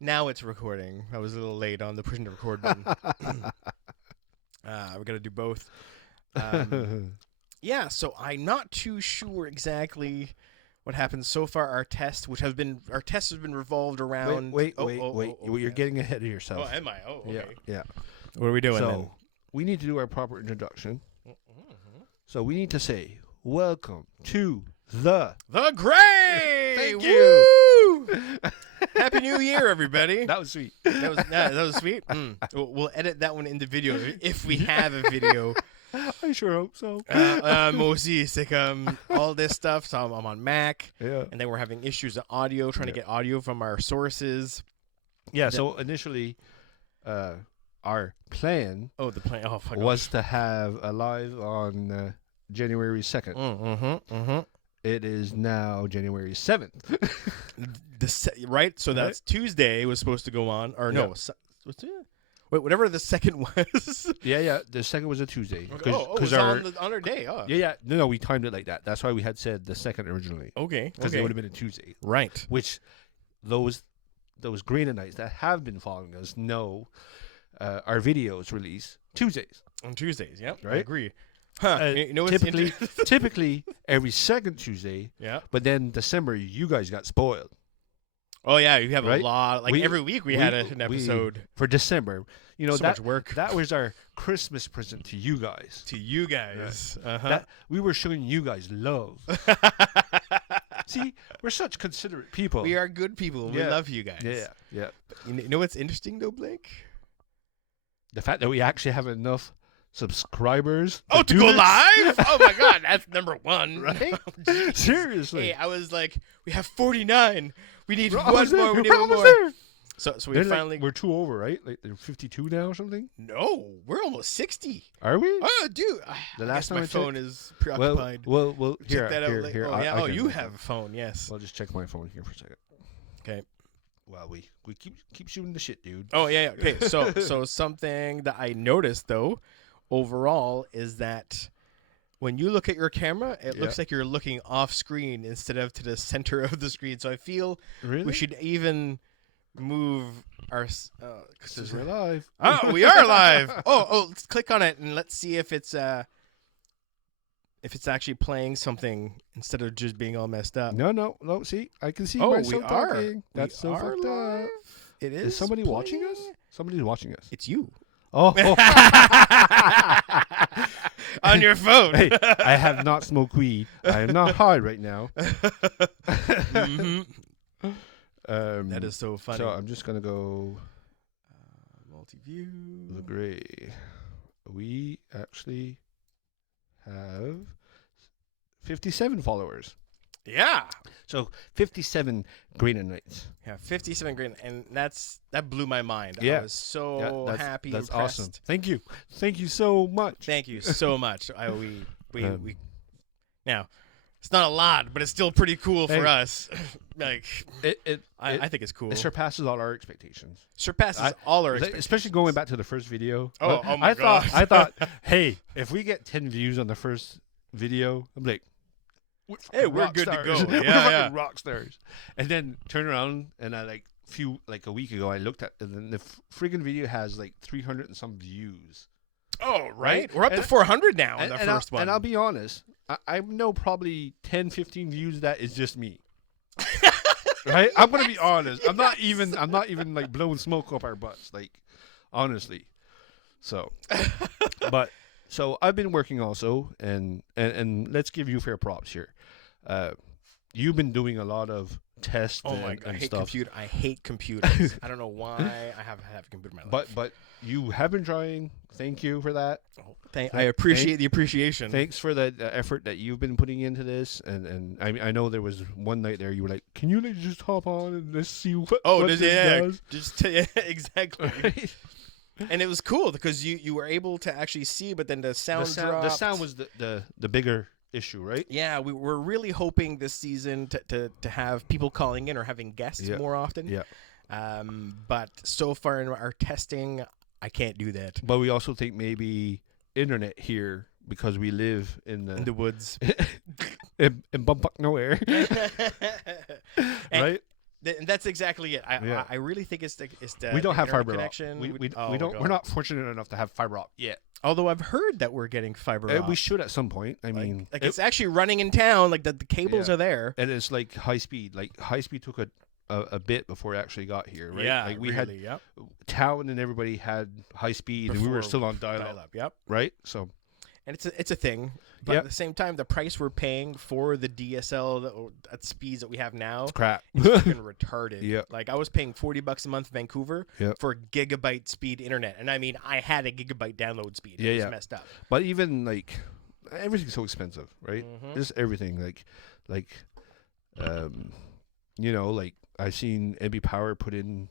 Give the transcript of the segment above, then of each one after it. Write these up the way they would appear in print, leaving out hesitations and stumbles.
Now it's recording. I was a little late on the pushing the record button. We got to do both. Yeah, so I'm not too sure exactly what happened so far. Our test has been revolved around. Wait. You're getting ahead of yourself. Oh, am I? Oh, okay. Yeah. What are we doing So then? we need to do our proper introduction. Mm-hmm. So we need to say, "Welcome to the Gray." Thank Woo! you. Happy New Year, everybody. That was sweet. That was sweet. We'll edit that one in the video if we have a video. I sure hope so. Mostly it's like all this stuff. So I'm on Mac, Yeah. and then we're having issues with audio, trying to get audio from our sources. Yeah. So initially, our plan The plan. Oh, fuck. was to have a live on January 2nd. Mm-hmm. It is now January 7th. Right. So that's Tuesday was supposed to go on, or no? What's it? Wait, whatever the second was. Yeah. The second was a Tuesday. It's on our day. Oh. Yeah. No, we timed it like that. That's why we had said the second originally. Okay. Because it would have been a Tuesday. Right. Which those Greynanites that have been following us know our videos release Tuesdays. On Tuesdays. Yep. Right. I agree. Huh. You know what's typically every second Tuesday. Yeah. But then December, you guys got spoiled. Oh yeah, you have Right? a lot. Like every week we had an episode for December. You know so that much work that was our Christmas present to you guys. to you guys. Right. Uh-huh. That we were showing you guys love. See, we're such considerate people. We are good people. We Yeah. love you guys. Yeah. You know what's interesting though, Blake? The fact that we actually have enough subscribers. To do go this. live? Oh my God, that's number one, Right? Jeez. Seriously. Hey, I was like, we have 49. We need We're one almost more. We need there. one We're more. almost there. So we They're finally. we're two over, right? Like they're 52 now or something. No, we're almost 60. Are we? Oh, dude. The I last guess time my I phone checked- is preoccupied. Well. Check Here, that out here, later. here. Oh, yeah. I Oh, can you look have up. a phone, yes. I'll just check my phone here for a second. Okay. Wow, we keep shooting the shit, dude. Oh, yeah. Okay. So something that I noticed, though, overall, is that when you look at your camera, it looks like you're looking off screen instead of to the center of the screen. So I feel Really? we should even move our. Because we're live. Oh, we are live. Let's click on it and let's see if it's actually playing something instead of just being all messed up. No. See, I can see Oh, myself we are. talking. That's We so are fucked live. up. It Is somebody watching us? playing. Somebody's watching us. It's you Oh. on your phone. Hey, I have not smoked weed. I am not high right now. Mhm. That is so funny. So I'm just gonna go Multi-view. the gray. We actually have 57 followers. Yeah. So 57 Greynanites. Yeah, 57 grand, and that blew my mind. Yeah. I was so happy. That's impressed. awesome. Thank you so much. Thank you so much. We now it's not a lot, but it's still pretty cool for us. Like I think it's cool. It surpasses all our expectations. Surpasses all our expectations. Especially going back to the first video. Oh my God. I thought, hey, if we get 10 views on the first video, I'm like, Hey, we're rock good to stars. go. We're Yeah, fucking yeah. rock stars. And then turn around and I a week ago I looked at and then the friggin' video has like 300 and some views. Oh, right. Right? We're up to 400 now on the first one. And I'll be honest, I know probably 10, 15 views that is just me. Right? I'm gonna be honest. I'm not even like blowing smoke up our butts, like honestly. So so I've been working also and let's give you fair props here. You've been doing a lot of tests oh my and, God, and I hate stuff. I hate computers. I don't know why I have a computer in my life. But you have been trying. Thank you for that. I appreciate the appreciation. Thanks for the effort that you've been putting into this. And I know there was one night there you were like, can you like just hop on and let's see what this does? Just exactly. Right? And it was cool because you were able to actually see, but then the sound dropped. The sound was the bigger issue, right? Yeah, we were really hoping this season to have people calling in or having guests more often. Yeah. But so far in our testing, I can't do that. But we also think maybe internet here because we live in In the woods. in bumfuck nowhere, right? And that's exactly it. Yeah. I really think it's the We don't the have internet fiber connection. optic. We Oh, don't. God. We're not fortunate enough to have fiber optic yet. Although I've heard that we're getting fiber optic. We should at some point. I mean, it's actually running in town. Like the cables are there. and it's like high speed. Like high speed took a bit before it actually got here, right? Yeah, like we really, had yep. town and everybody had high speed, and we were Before still on dial-up, Yep. right? So And it's a thing, but Yep. at the same time, the price we're paying for the DSL at speeds that we have now it's crap. is freaking retarded. Yep. Like I was paying $40 a month Vancouver Yep. for gigabyte speed internet, and I mean I had a gigibyte download speed. Yeah, It was yeah. messed up. But even like everything's so expensive, right? Mhm. Just everything, like, you know, like I seen NB Power put in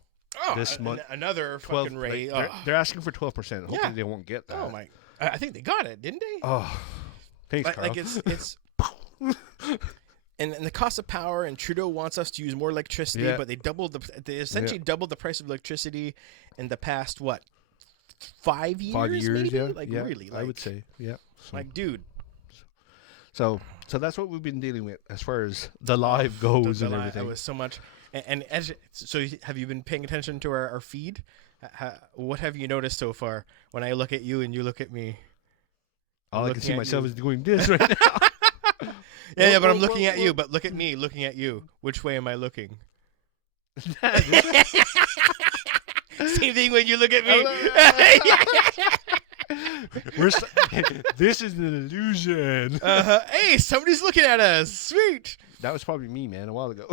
Oh, this month another 12. fucking rate. Like, they're asking for 12%. Hopefully Yeah. they won't get that. Oh my! I think they got it, didn't they? Oh, thanks, Carl. Like it's. And the cost of power, and Trudeau wants us to use more electricity, Yeah. but they essentially doubled the price of electricity in the past 5 years? 5 years, maybe? yeah, Like yeah, really, I would say, yeah. So, like dude, so that's what we've been dealing with as far as the live goes and That everything. was so much. So have you been paying attention to our feed? What have you noticed so far when I look at you and you look at me? All I can looking see at myself you. is doing this right now. Yeah, but I'm Whoa, looking whoa, at whoa. you. But look at me looking at you. Which way am I looking? Same thing when you look at me. This is an illusion. Hey, somebody's looking at us. Sweet. That was probably me, man, a while ago.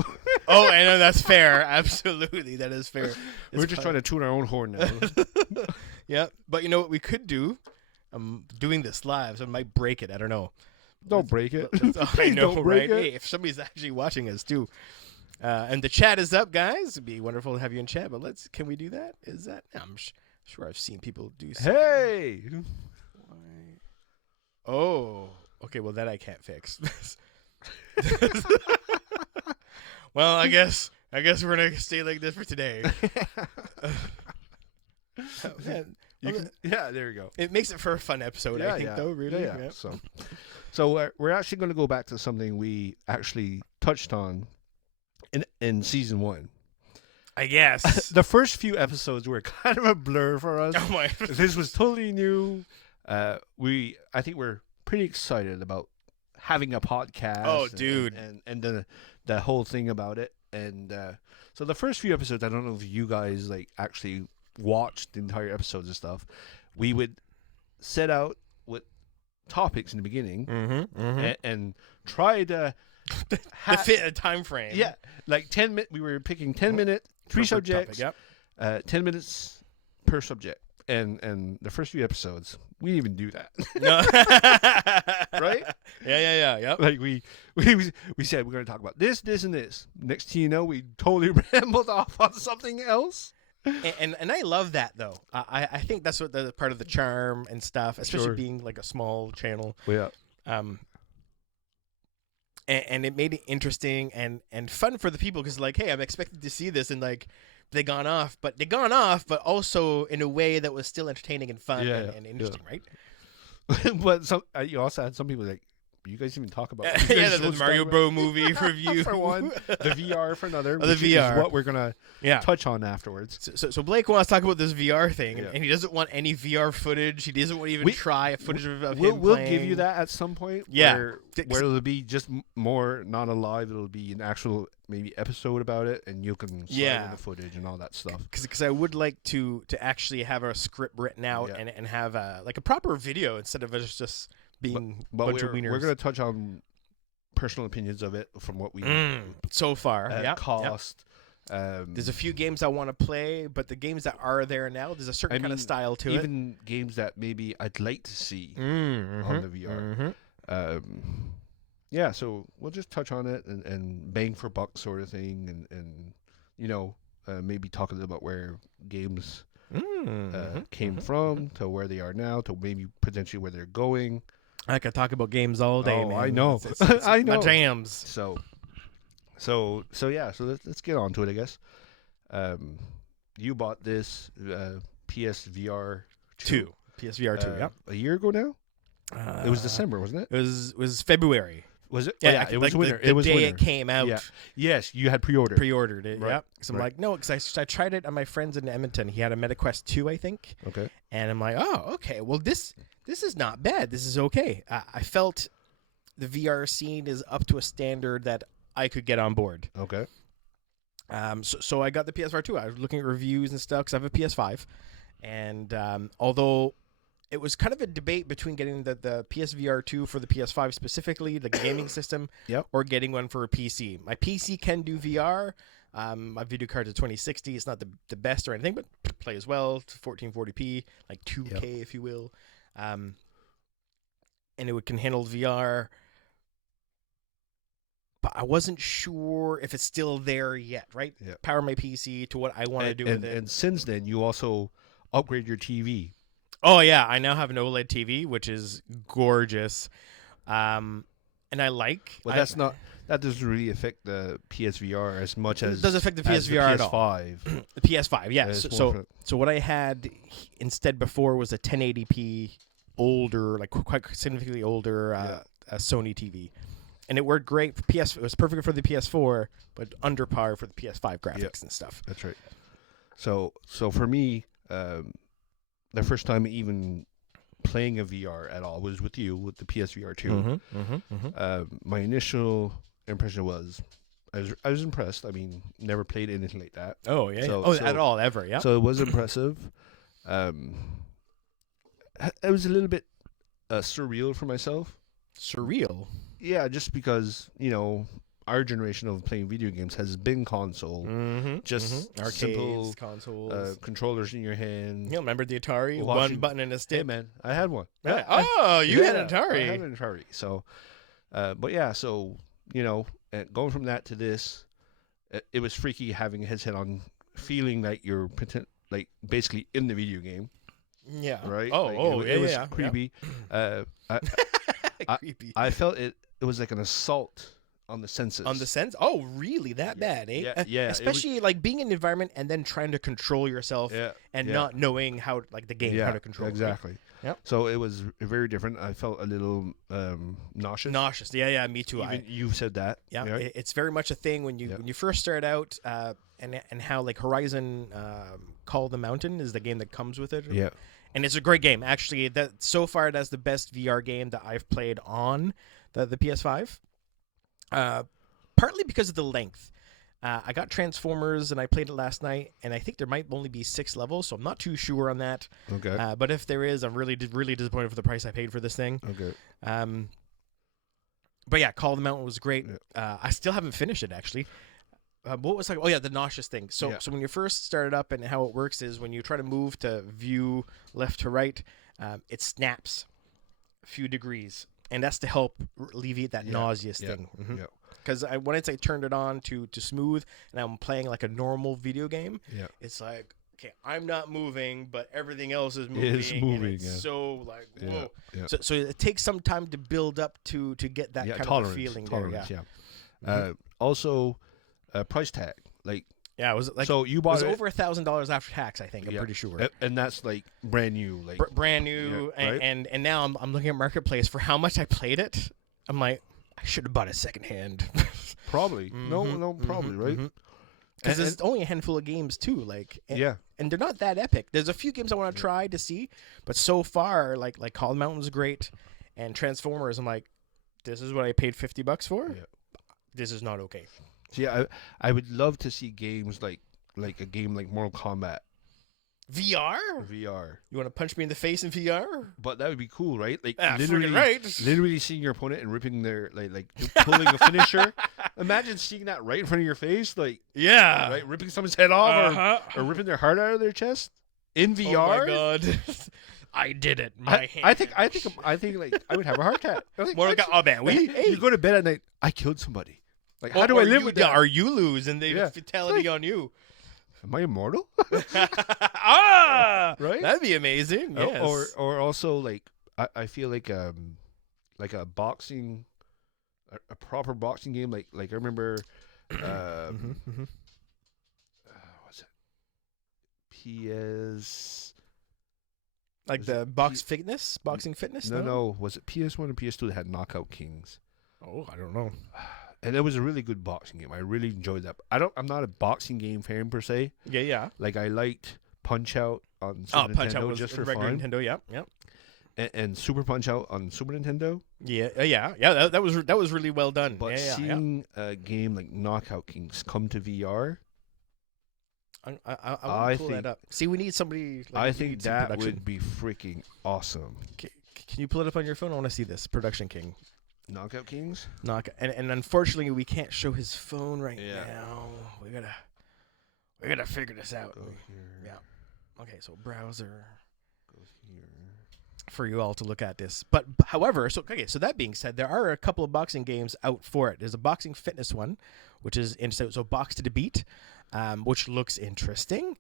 Oh, I know that's fair. Absolutely, that is fair. We're just trying to tune our own horn now. Yeah, but you know what we could do? I'm doing this live, so I might break it. I don't know. Don't break it. I Please know, don't right? break it. Hey, if somebody's actually watching us too, and the chat is up, guys. It'd be wonderful to have you in chat. But can we do that? Is that? I'm sure I've seen people do. Hey. Oh, okay. Well, that I can't fix. Well, I guess we're gonna stay like this for today. Man, Yeah, there you go. it makes it for a fun episode. I think, though. Really. Yeah. Yeah. So we're actually going to go back to something we actually touched on in season 1. I guess. The first few episodes were kind of a blur for us. Oh my. This was totally new. I think we're pretty excited about having a podcast. Oh, dude. and the whole thing about it. And so the first few episodes, I don't know if you guys like actually watched the entire episodes and stuff. We would set out with topics in the beginning and try to fit a time frame. yeah, like 10 minutes. We were picking 10-minute, 3 Per subjects, topic, yep. 10 minutes per subject. And the first few episodes, we didn't even do that. No. Right? Yeah. Yep. Like we said we're going to talk about this, and this. Next thing you know, we totally rambled off on something else. And I love that though. I think that's what the part of the charm and stuff, especially Sure. being like a small channel. Yeah. And it made it interesting and fun for the people because like, hey, I'm expected to see this and like they gone off, but also in a way that was still entertaining and fun and interesting, right? But you also had some people like, you guys even talk about The Mario Bro movie review for one, the VR for another, the which VR. is what we're gonna Yeah. touch on afterwards. So Blake wants to talk about this VR thing, Yeah. and he doesn't want any VR footage. He doesn't want to even try a footage of We'll him give playing. you that at some point. Yeah. where it'll be just more not alive. It'll be an actual maybe episode about it, and you can slide in the footage and all that stuff. Because I would like to actually have a script written out and have like a proper video instead of us just being a bunch of wieners. We're gonna touch on personal opinions of it from what we so far. cost. There's a few games I want to play, but the games that are there now, there's a certain kind of style to it. Even games that maybe I'd like to see on the VR. So we'll just touch on it and bang for buck sort of thing, and you know, maybe talk a little about where games came from to where they are now to maybe potentially where they're going. I could talk about games all day, man. I know. It's I know. my jams. So let's get on to it, I guess. You bought this PSVR 2. PSVR 2, a year ago now? It was Uh, December, wasn't it? It was February. Was it? Yeah, Oh, yeah, it was like winter. The it was day winter. it came out. Yeah. Yes, you had pre-ordered. Pre-ordered it. Right, Yeah. So I'm right. like, no, because I tried it on my friends in Edmonton. He had a MetaQuest 2, I think. Okay. And I'm like, oh, okay. Well, this is not bad. This is okay. I felt the VR scene is up to a standard that I could get on board. Okay. So I got the PS4 too. I was looking at reviews and stuff because I have a PS5, and although it was kind of a debate between getting the PSVR 2 for the PS5 specifically, the gaming system, Yep. or getting one for a PC. My PC can do VR. My video card's a 2060. It's not the best or anything, but plays well. 1440p, like 2K, if you will. And it can handle VR. But I wasn't sure if it's still there yet, right? Yeah. Power my PC to what I want to do with it. And since then, you also upgrade your TV. Oh, yeah. I now have an OLED TV, which is gorgeous. And I like... Well, that doesn't really affect the PSVR as much as... It doesn't affect the PSVR at all. PS5. The PS5, yeah. Yeah, So what I had instead before was a 1080p older, like quite significantly older a Sony TV. And it worked great for it was perfect for the PS4, but under par for the PS5 graphics and stuff. That's right. So for me, the first time even playing a VR at all was with you with the PSVR 2. My initial impression was I was impressed. I mean, never played anything like that. Oh yeah. So, at all ever. Yeah. So it was impressive. It was a little bit surreal for myself. Surreal. Yeah, just because, our generation of playing video games has been console. Just arcades, simple consoles, controllers in your hand. You remember the Atari? Watching- One button and a stick. Hey, man, I had one. Yeah. I You had an Atari. I had an Atari. So, but yeah, so, and going from that to this, it was freaky having a headset on, feeling like you're basically in the video game. Yeah. Right? It was creepy. Creepy. I felt it was like an assault on the senses. On the sense? Oh, really? That bad, eh? Yeah. Especially like being in an environment and then trying to control yourself and not knowing how, like the game, how to control exactly. it. Yep. So it was very different. I felt a little nauseous. Nauseous. Yeah, me too. You've said that. Yeah, right? it's very much a thing when you first start out, and how like Horizon Call of the Mountain is the game that comes with it. Yeah. And it's a great game. Actually, so far that's the best VR game that I've played on the PS5. Partly because of the length. I got Transformers and I played it last night, and I think there might only be 6 levels, so I'm not too sure on that. Okay. But if there is, I'm really disappointed for the price I paid for this thing. Okay. But yeah, Call of the Mountain was great. Yeah. I still haven't finished it actually. What was like? Oh yeah, the nauseous thing. So when you first start it up, and how it works is when you try to move to view left to right, it snaps a few degrees, and that's to help alleviate that nauseous thing. Because once I turned it on to smooth, and I'm playing like a normal video game, it's like, okay, I'm not moving, but everything else is moving. It's moving. And it's so like whoa. Yeah. So it takes some time to build up to get that kind of a feeling tolerance, there. Also, price tag, it was like, so you bought it was over $1,000 after tax, I think. I'm pretty sure. And that's like brand new, brand new. right? And now I'm looking at Marketplace for how much I played it. I'm like, I should have bought it secondhand. Probably. Probably, right? Because there's only a handful of games too, and they're not that epic. There's a few games I want to try to see, but so far, like Call of the Mountain's great, and Transformers, I'm like, this is what I paid $50 for. Yeah. This is not okay. Yeah, I would love to see games like a game like Mortal Kombat. VR? You want to punch me in the face in VR? But that would be cool, right? Like right. literally seeing your opponent and ripping their like pulling a finisher. Imagine seeing that right in front of your face, right, ripping someone's head off or ripping their heart out of their chest in VR. Oh my god. I did it. I think like I would have a heart attack. Mortal Kombat. Oh man, you go to bed at night. I killed somebody. Like, how do I live with that? Or you lose and they fatality on you. Am I immortal? Right? That'd be amazing. Yes. Or also like I feel like a boxing, a proper boxing game. Like I remember, what's it? PS. Like the boxing fitness? No. Was it PS1 or PS2 that had Knockout Kings? Oh, I don't know. And it was a really good boxing game. I really enjoyed that. I'm not a boxing game fan per se. Yeah. Like I liked Punch Out on Super Punch Nintendo Out was just for regular fun, Nintendo. Yep. and Super Punch Out on Super Nintendo. Yeah. That was really well done. But yeah. seeing a game like Knockout Kings come to VR, I I pull think- that up. See, we need somebody. Like, I we think need some that production. would be freaking awesome. Can you pull it up on your phone? I want to see this Production King. Knockout Kings. And unfortunately, we can't show his phone right Yeah. now. We gotta figure this out. Go here. Yeah. Okay, so browser Go here. for you all to look at this. But however, so that being said, there are a couple of boxing games out for it. There's a boxing fitness one, which is interesting. So Box to the Beat, which looks interesting.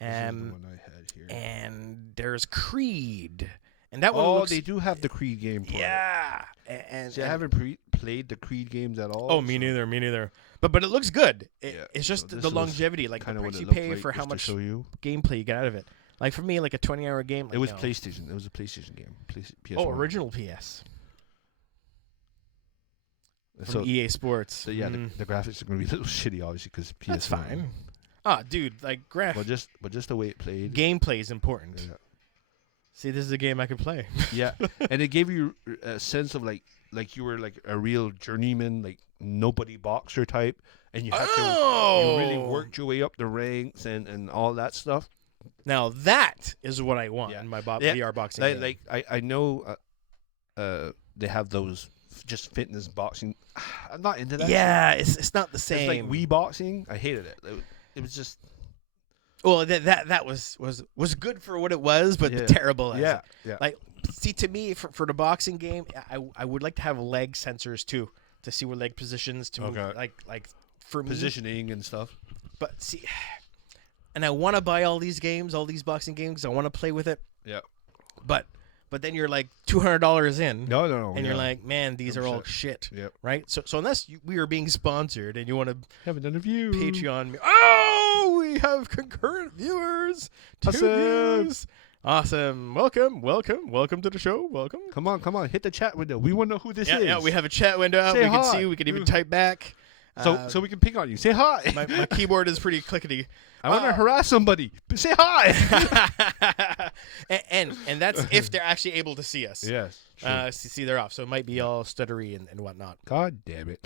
This is the one I had here. And there's Creed. And that one Oh, looks they do have the Creed game. For yeah. And See, I haven't played the Creed games at all. Oh, me neither. But it looks good. Yeah, It's so just this the was longevity, like the kind of what price it you looked pay like, for how just to much show you. gameplay you get out of it. Like for me, like a 20-hour game. Like, It was no. PlayStation. It was a PlayStation game. PS1. Oh, original PS from So, EA Sports. so yeah, the graphics are going to be a little shitty, obviously, because PS1. That's fine. Ah, dude, like But just the way it played. gameplay is important. Yeah. See, this is a game I could play. Yeah, and it gave you a sense of like you were like a real journeyman, like nobody boxer type, and you had to you really worked your way up the ranks and all that stuff. Now that is what I want Yeah. in my Yeah, VR boxing game. Like I know they have those just fitness boxing. I'm not into that. yeah, it's not the same. It's like Wii boxing. I hated it. It was just Well, that was good for what it was, but Yeah. terrible. As yeah. Like, see, to me, for the boxing game, I would like to have leg sensors too, to see where leg positions to move. Okay. Like for me. Positioning and stuff. But see, and I want to buy all these games, all these boxing games. I want to play with it. Yeah. But then you're like $200 in, No. and you're like, man, these are all 100%. shit, Yep. right? So unless we are being sponsored and you want to Haven't done a view. Patreon me, oh, we have concurrent viewers. 2 Awesome. views. Awesome. Welcome to the show. Welcome. Come on. Hit the chat window. We want to know who this is. Yeah, we have a chat window out. Say We can hi. see. We can even type back. So we can pick on you. Say hi. my keyboard is pretty clickety. I want to harass somebody. But say hi. and that's if they're actually able to see us. Yes. Sure. See, they're off, so it might be all stuttery and whatnot. God damn it.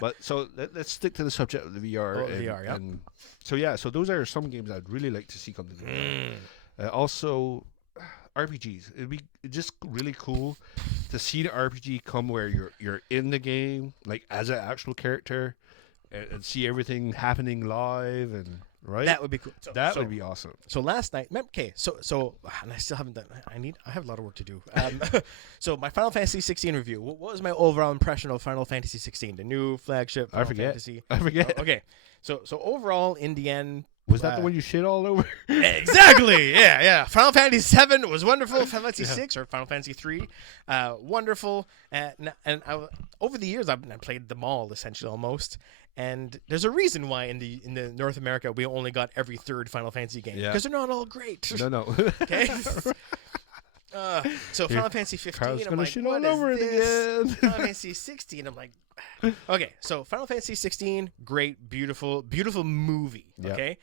But so let's stick to the subject of the VR. Oh, VR, yeah. And so those are some games I'd really like to see come to the VR. Also, RPGs. It'd be just really cool to see the RPG come where you're in the game, like as an actual character, and see everything happening live and right. That would be cool. That would be awesome. So last night, okay. So and I still haven't done. I have a lot of work to do. So my Final Fantasy 16 review. What was my overall impression of Final Fantasy 16, the new flagship Final Fantasy? I forget. Oh, okay. So overall, in the end, Was that the one you shit all over? exactly. Yeah. Final Fantasy 7 was wonderful. Final Fantasy 6 or Final Fantasy 3, wonderful. And over the years, I've played them all essentially almost. And there's a reason why in the North America we only got every third Final Fantasy game because they're not all great. No. Okay. So Final Fantasy 15, Carl's I'm gonna like, shit what all is over it this? again. Final Fantasy 16, I'm like, okay. So Final Fantasy 16, great, beautiful movie. Yeah. Okay.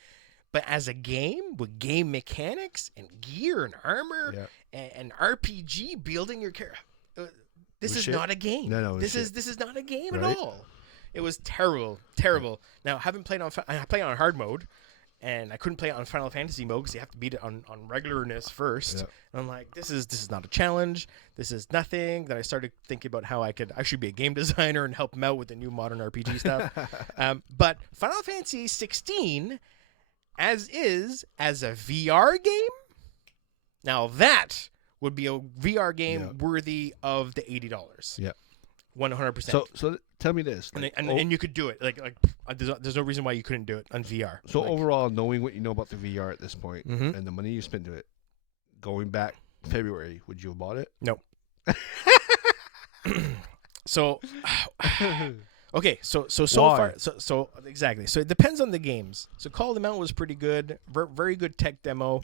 But as a game with game mechanics and gear and armor and RPG building your character, this is shit. not a game. No, this is not a game Right? at all. It was terrible. Now, I haven't played on. I play on hard mode, and I couldn't play it on Final Fantasy mode because you have to beat it on regularness first. Yeah. And I'm like, this is not a challenge. This is nothing. Then I started thinking about how I should be a game designer and help them out with the new modern RPG stuff. But Final Fantasy 16, as a VR game, now that would be a VR game worthy of the $80. Yeah. 100%. So tell me this. And you could do it. Like there's no reason why you couldn't do it on VR. So overall, knowing what you know about the VR at this point Mhm. and the money you spent to it, going back February, would you have bought it? No. So okay, so Why? far so exactly. So it depends on the games. So Call of the Mountain was pretty good. Very good tech demo.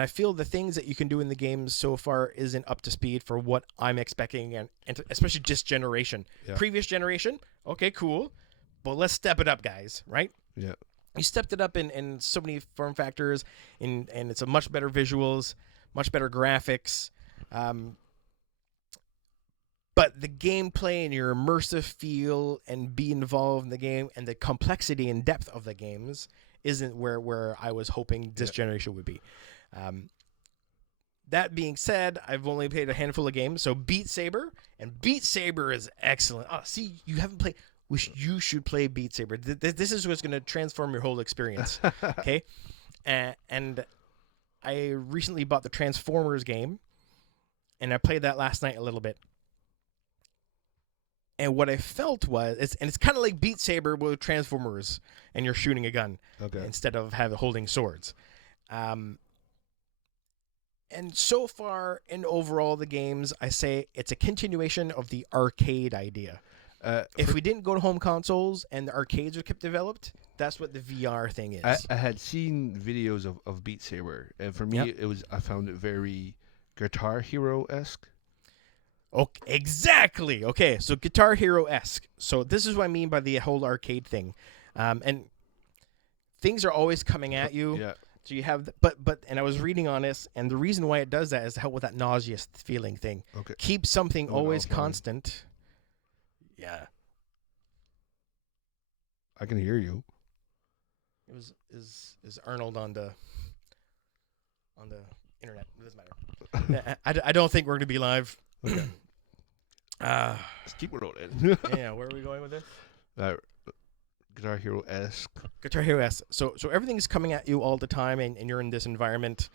I feel the things that you can do in the game so far isn't up to speed for what I'm expecting, and especially this generation. Yeah. Previous generation, okay, cool, but let's step it up, guys, right? Yeah. You stepped it up in so many form factors, and it's a much better visuals, much better graphics, but the gameplay and your immersive feel and be involved in the game and the complexity and depth of the games isn't where I was hoping this generation would be. That being said, I've only played a handful of games, so Beat Saber is excellent. Oh, see, you haven't played. You should play Beat Saber. This is what's going to transform your whole experience. Okay, and I recently bought the Transformers game, and I played that last night a little bit. And what I felt was, it's kind of like Beat Saber with Transformers, and you're shooting a gun instead of holding swords. And so far, in overall the games, I say it's a continuation of the arcade idea. If we didn't go to home consoles and the arcades were kept developed, that's what the VR thing is. I had seen videos of Beat Saber, and for me, I found it very Guitar Hero-esque. Okay, exactly. Okay, so Guitar Hero-esque. So this is what I mean by the whole arcade thing, and things are always coming at you. Yeah. So you have, but and I was reading on this, and the reason why it does that is to help with that nauseous feeling thing. Okay. Keep something always constant. Yeah. I can hear you. It was is Arnold on the internet? It doesn't matter. I don't think we're gonna be live. Okay. Let's keep it rolling. Yeah, where are we going with this? Guitar Hero-esque. Guitar Hero-esque. So everything's coming at you all the time, and you're in this environment.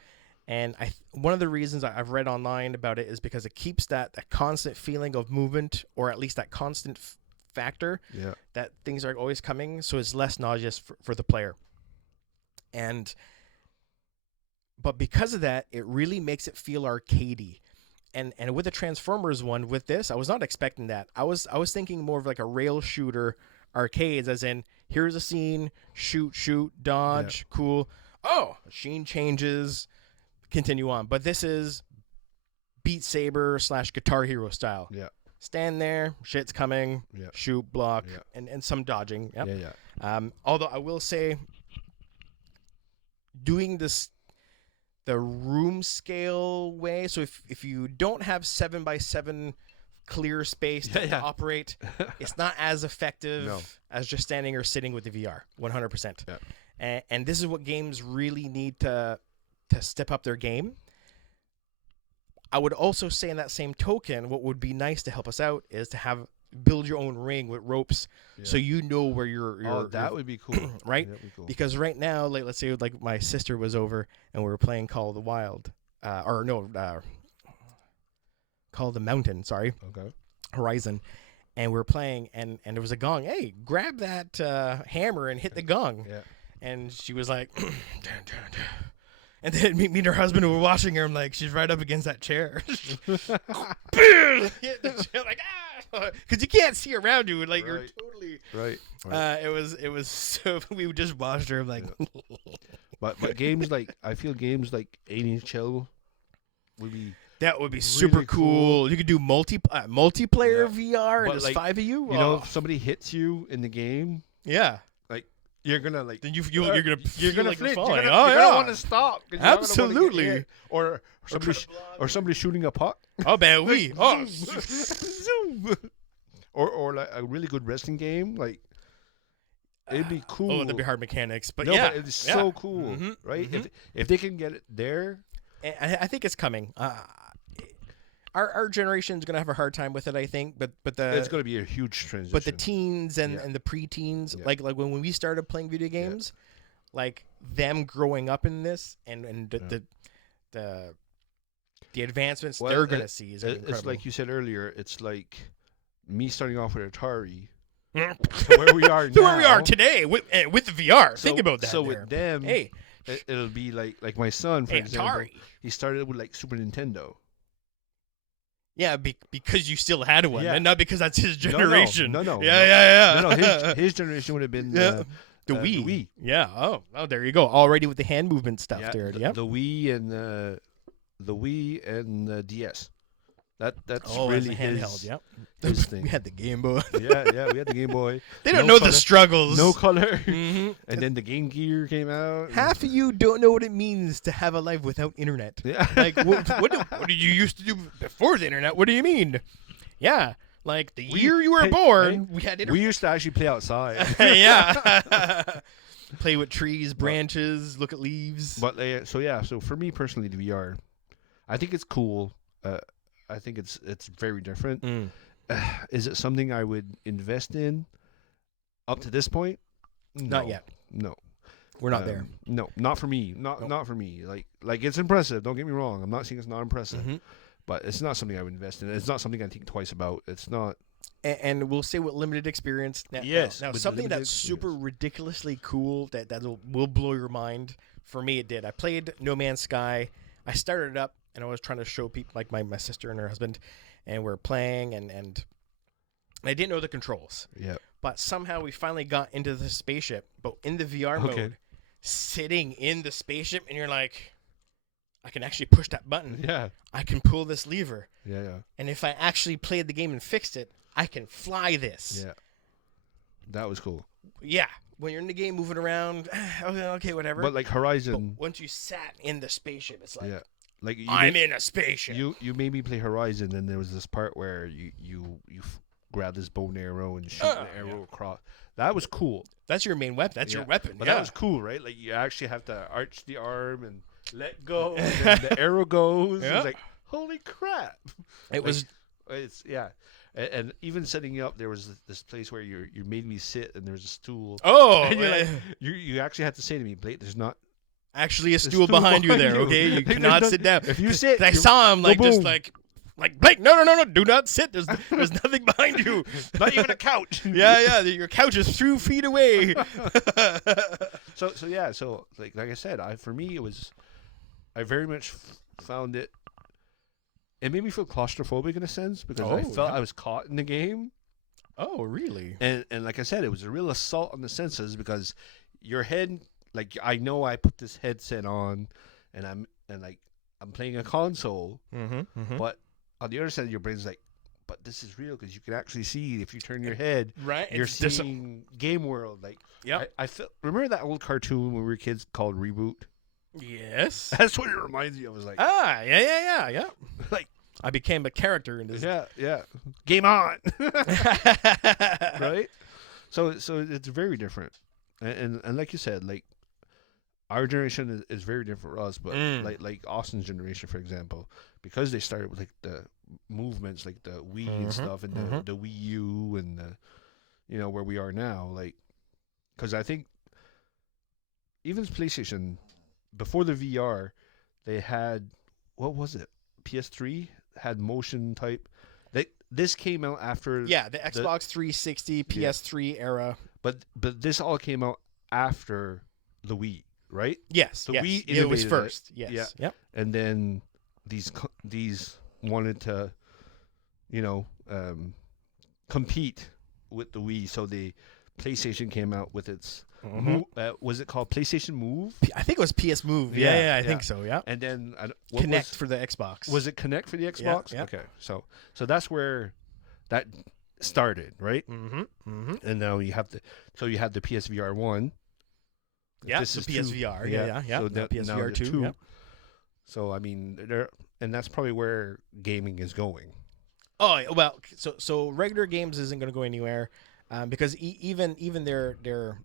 And one of the reasons I've read online about it is because it keeps that constant feeling of movement, or at least that constant factor that things are always coming, so it's less nauseous for the player. But because of that, it really makes it feel arcadey. And with the Transformers one, with this, I was not expecting that. I was thinking more of like a rail shooter arcades, as in, here's a scene, shoot, dodge, cool. Oh, scene changes, continue on. But this is Beat Saber / Guitar Hero style. Yeah. Stand there, shit's coming, shoot, block, and some dodging. Yep. Yeah. Although I will say, doing this the room scale way, so if you don't have 7x7 clear space to operate, it's not as effective as just standing or sitting with the VR. 100%. Yeah. And this is what games really need to step up their game. I would also say, in that same token, what would be nice to help us out is to build your own ring with ropes, so you know where you're that would be cool. Right? That'd be cool. Because right now, like, let's say like my sister was over and we were playing Call of the Wild, Call of the Mountain, sorry. Okay. Horizon. And we were playing, and there was a gong. Hey, grab that hammer and hit the gong. Yeah. And she was like, and then me and her husband were watching her. I'm like, she's right up against that chair. Hit the chair, like, because you can't see around you. Like, you're totally right. It was so, we just watched her like. But games like, I feel games like NHL would be. That would be super really cool. You could do multiplayer VR, and but there's like, 5 of you. You know, if somebody hits you in the game, like, you're gonna like. Then you're gonna like flinch. You're gonna want to stop. Absolutely. Or somebody shooting a puck. Oh, man, or like a really good wrestling game, like. It'd be cool. Oh, that'd be hard mechanics, but but it's so cool, right? Mm-hmm. If they can get it there, I think it's coming. Our generation is gonna have a hard time with it, I think. But it's gonna be a huge transition. But the teens and the preteens, like when we started playing video games, like them growing up in this and the advancements they're gonna see is incredible. It's like you said earlier. It's like me starting off with Atari. To where we are now. Where we are today with the VR. Think about that. So with them, it'll be like my son, for example. Atari. He started with like Super Nintendo. Yeah, because you still had one, and not because that's his generation. No. Yeah. No, his generation would have been The Wii. The Wii. Yeah. Oh, there you go. Already with the hand movement stuff there. The, Yep. the Wii and the DS. That's As really a handheld. Yep. his thing. We had the Game Boy. yeah, we had the Game Boy. They don't No know color. the struggles. No color. Mhm. And then the Game Gear came out. Half of you don't know what it means to have a life without internet. Yeah. Like, what did you used to do before the internet? What do you mean? Yeah, like the year you were born, we had internet. We used to actually play outside. Yeah. Play with trees, branches, look at leaves. But so for me personally, the VR, I think it's cool. I think it's very different. Mm. Is it something I would invest in? Up to this point, Not No. yet. No, We're not there. No, not for me. Nope. Not for me. Like it's impressive. Don't get me wrong. I'm not saying it's not impressive, Mhm. but it's not something I would invest in. It's not something I think twice about. It's not. And we'll say with limited experience. Now, Yes, Now with something limited that's super ridiculously cool that will blow your mind. For me, it did. I played No Man's Sky. I started it up, and I was trying to show people, like my sister and her husband, and we're playing, and I didn't know the controls. Yeah. But somehow we finally got into the spaceship, but in the VR mode, sitting in the spaceship, and you're like, I can actually push that button. Yeah. I can pull this lever. Yeah. And if I actually played the game and fixed it, I can fly this. Yeah. That was cool. Yeah. When you're in the game moving around, okay, whatever. But like Horizon. But once you sat in the spaceship, it's like, Yeah. Like I'm in a spaceship. You made me play Horizon, and there was this part where you grab this bow and arrow and shoot the arrow across. That was cool. That's your main weapon. That's your weapon. But yeah. that was cool, right? Like you actually have to arch the arm and let go, and then the arrow goes. Yeah. It's like, holy crap! It was. It's and even setting you up, there was this place where you made me sit, and there's a stool. Oh, And you're like, you actually have to say to me, Blake, there's not actually a stool behind you there. Okay, you Like, cannot there's sit down. If you sit, I you're- saw him like boom. just like Blake. No, do not sit. There's nothing behind you. not even a couch. Yeah. Your couch is 2 feet away. So like I said, for me it was, I very much found it. It made me feel claustrophobic in a sense because I felt I was caught in the game. Oh, really? And like I said, it was a real assault on the senses because your head, like I know I put this headset on, and I'm playing a console, but on the other side of your brain's like, but this is real because you can actually see if you turn your head, Right. you're seeing game world. Like, Yep. I felt. Remember that old cartoon when we were kids called Reboot? Yes. That's what it reminds me of. I was like, Yeah. like, I became a character in this. yeah, game on, right? So it's very different, and like you said, like our generation is very different for us, but like Austin's generation, for example, because they started with like the movements, like the Wii and stuff, and the Wii U, and the, where we are now, like, because I think even PlayStation before the VR, they had, what was it? PS3 had motion type. This came out after. Yeah, the Xbox 360, PS3 era. But this all came out after the Wii, right? Yes. The yes. Wii Yeah, it was innovated first. it. Yes. Yeah. Yep. And then these wanted to, compete with the Wii, so the PlayStation came out with its. Was it called PlayStation Move? I think it was PS Move. Yeah, I think so. Yeah. And then Connect for the Xbox. Was it Connect for the Xbox? yeah. Okay, so that's where that started, right? And now you have the PSVR 1. Yeah, This the is two. PSVR. Yeah. So Now now PSVR there's 2. Yep. So I mean, and that's probably where gaming is going. Oh well, so regular games isn't going to go anywhere, because even their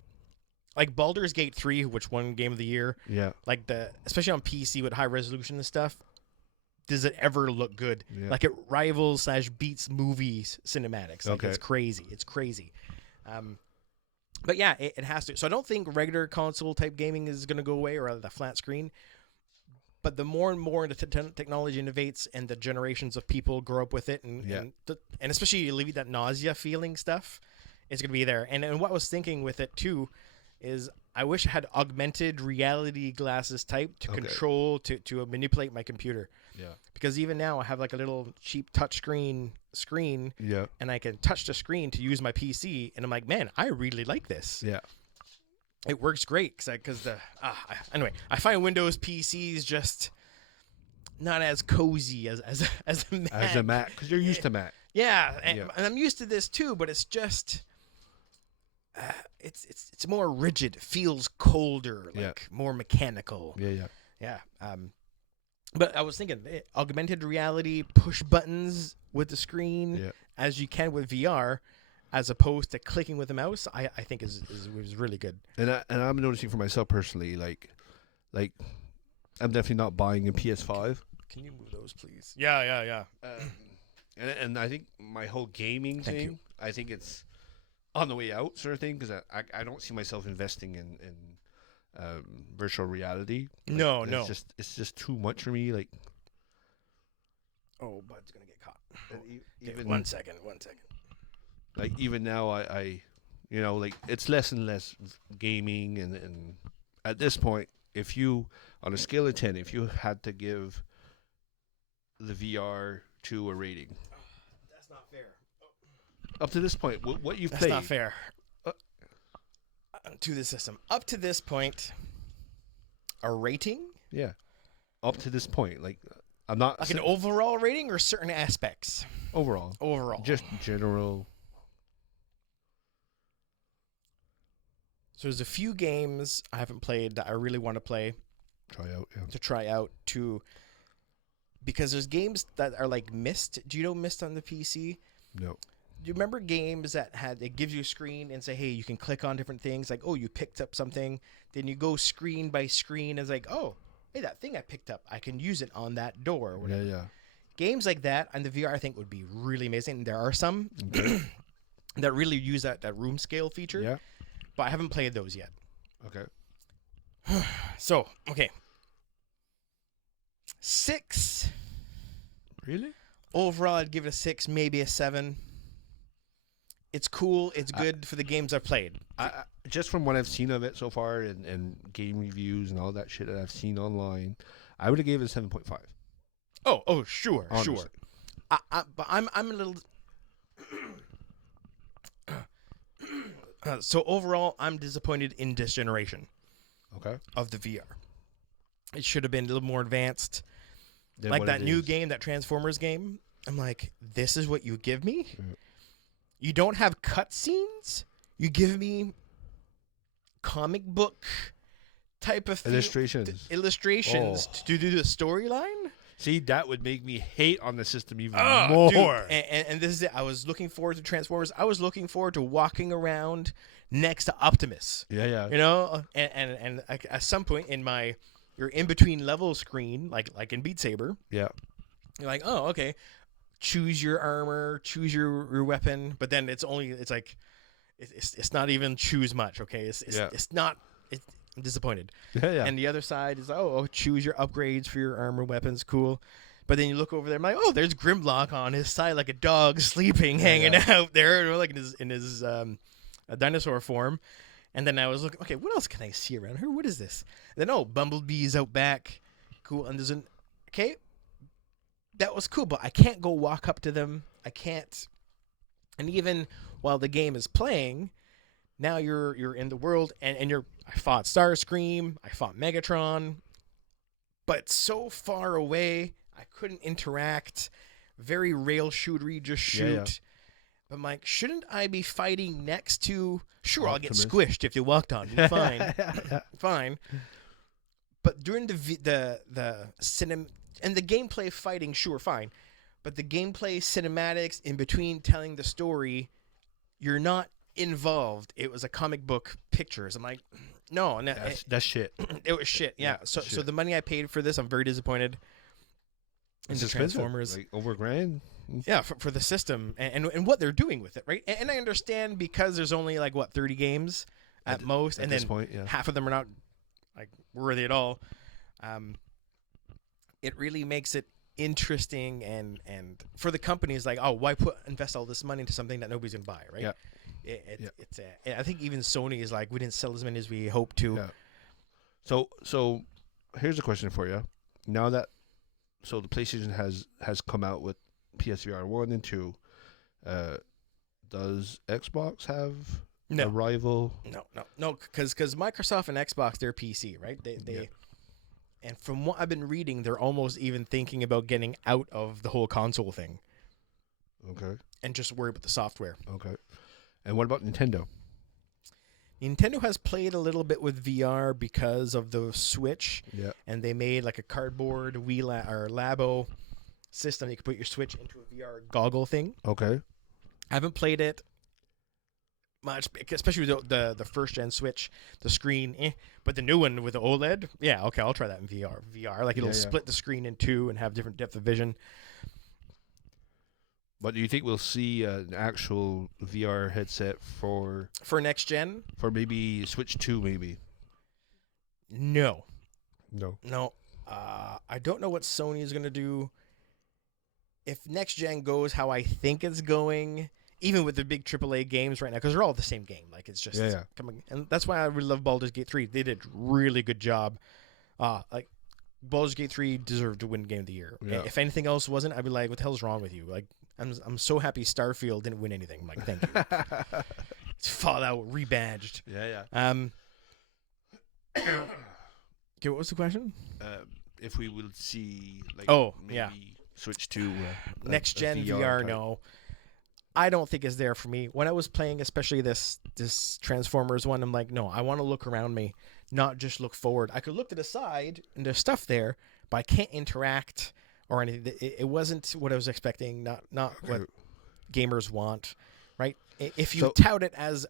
like Baldur's Gate 3, which won Game of the Year, Yeah. like especially on PC with high resolution and stuff, does it ever look good? Yeah. Like it rivals / beats movies cinematics. Like Okay. it's crazy. It's crazy. But yeah, it has to. So I don't think regular console type gaming is going to go away, or rather the flat screen. But the more and more the technology innovates and the generations of people grow up with it, and especially you leave that nausea feeling stuff, it's going to be there. And what I was thinking with it too is I wish I had augmented reality glasses type to control, to manipulate my computer. Yeah. Because even now I have like a little cheap touch screen, Yeah. and I can touch the screen to use my PC, and I'm like, man, I really like this. Yeah. it works great because anyway, I find Windows PCs just not as cozy as a Mac. As a Mac, because you're used to Mac. Yeah, and I'm used to this too, but it's just it's more rigid, feels colder, like more mechanical. Yeah. But I was thinking augmented reality, push buttons with the screen as you can with VR, as opposed to clicking with the mouse. I think was really good. And I'm noticing for myself personally, like I'm definitely not buying a PS5. Can you move those, please? Yeah. And I think my whole gaming thing, I think it's on the way out, sort of thing, because I don't see myself investing in virtual reality. Like, no. It's just too much for me. Like, oh, Bud's gonna get caught. Even one second. Like even now, I like it's less and less gaming, and at this point, if you on a scale of 10, if you had to give the VR to a rating, that's not fair. Up to this point, what you've That's played, not fair. To the system, up to this point, a rating. Yeah, up to this point, like I'm not like an overall rating or certain aspects. Overall, just general. So there's a few games I haven't played that I really want to play. Try out because there's games that are like Myst. Do you know Myst on the PC? No. Do you remember games that it gives you a screen and say, hey, you can click on different things, like, oh, you picked up something, then you go screen by screen and it's like, oh, hey, that thing I picked up, I can use it on that door or whatever. Yeah. Games like that and the VR I think would be really amazing. And there are some that really use that room scale feature. Yeah. But I haven't played those yet. Okay. So, okay. 6. Really? Overall, I'd give it a 6, maybe a 7. It's cool. It's good for the games I've played. Just from what I've seen of it so far and game reviews and all that shit that I've seen online, I would have gave it a 7.5. Oh, sure, Honestly. sure. But I'm a little. So overall, I'm disappointed in this generation. Okay. Of the VR. It should have been a little more advanced. Then like that new game, that Transformers game. I'm like, this is what you give me? Mm. You don't have cutscenes? You give me comic book type of illustrations to do the storyline? See, that would make me hate on the system even more. Dude. And this is it. I was looking forward to Transformers. I was looking forward to walking around next to Optimus. Yeah. You know, and at some point in your in between level screen, like in Beat Saber. Yeah. You're like, oh, okay. Choose your armor, choose your weapon, but then it's like it's not even choose much. Okay, I'm disappointed. Yeah. And the other side is choose your upgrades for your armor weapons, cool. But then you look over there, I'm like, oh, there's Grimlock on his side like a dog sleeping, hanging out there, like in his dinosaur form. And then I was looking, okay, what else can I see around here? What is this? And then Bumblebee's out back, cool. And that was cool, but I can't go walk up to them. I can't. And even while the game is playing, now you're in the world, and I fought Starscream, I fought Megatron, but so far away, I couldn't interact. Very rail shootery, just shoot. Yeah. But I'm like, shouldn't I be fighting next to? Sure, Optimus. I'll get squished if you walked on me. Fine, fine. But during the cinema and the gameplay fighting, sure, fine. But the gameplay cinematics in between telling the story, you're not involved. It was a comic book pictures. I'm like, no, that's shit. It was shit. Yeah. So the money I paid for this, I'm very disappointed. In the Transformers, like over $1,000. Yeah, for the system and what they're doing with it, right? And I understand because there's only 30 games at most, and then point, half of them are not worthy at all. It really makes it interesting and for the companies why invest all this money into something that nobody's gonna buy, right? Yeah. It's I think even Sony is we didn't sell as many as we hoped to. Yeah. So here's a question for you. Now that the PlayStation has come out with PSVR 1 and 2, does Xbox have a rival? No, because Microsoft and Xbox, they're PC, right? They and from what I've been reading, they're almost even thinking about getting out of the whole console thing. Okay. And just worry about the software. Okay. And what about Nintendo? Nintendo has played a little bit with VR because of the Switch. Yeah. And they made like a cardboard or Labo system. You could put your Switch into a VR goggle thing. Okay. I haven't played it much, especially with the first gen Switch. The screen, but the new one with the OLED, yeah, okay, I'll try that in VR, like it'll split the screen in two and have different depth of vision. But do you think we'll see an actual VR headset for next gen? For maybe Switch 2, maybe? No. No. I don't know what Sony is going to do. If next gen goes how I think it's going, even with the big AAA games right now, because they're all the same game. Like, it's just coming. And that's why I really love Baldur's Gate 3. They did a really good job. Like, Baldur's Gate 3 deserved to win Game of the Year. Yeah. If anything else wasn't, I'd be like, what the hell's wrong with you? Like, I'm so happy Starfield didn't win anything. I'm like, thank you. It's Fallout rebadged. Yeah. Okay, what was the question? If we will see, like, maybe Switch 2 next gen VR, no. I don't think it's there for me. When I was playing, especially this Transformers one, I'm like, no, I want to look around me, not just look forward. I could look to the side and there's stuff there, but I can't interact or anything. It wasn't what I was expecting. Not what gamers want, right? If you tout it as